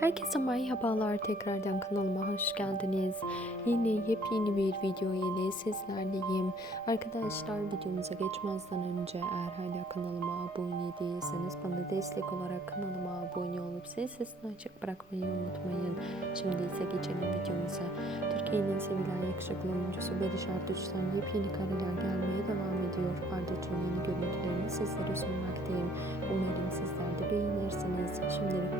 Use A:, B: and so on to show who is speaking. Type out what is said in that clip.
A: Herkese merhabalar tekrardan kanalıma hoş geldiniz. Yine yepyeni bir video ile sizlerleyim. Arkadaşlar videomuza geçmezden önce eğer hala kanalıma abone değilseniz bana destek olarak kanalıma abone olup ses sesini açık bırakmayı unutmayın. Şimdi ise geçelim videomuza. Türkiye'nin sevilen yakışıklı oyuncusu Barış Arduç'tan yepyeni kareler gelmeye devam ediyor. Arduç'un yeni görüntülerini sizlere sunmaktayım. Umarım sizler de beğenirsiniz. Şimdilik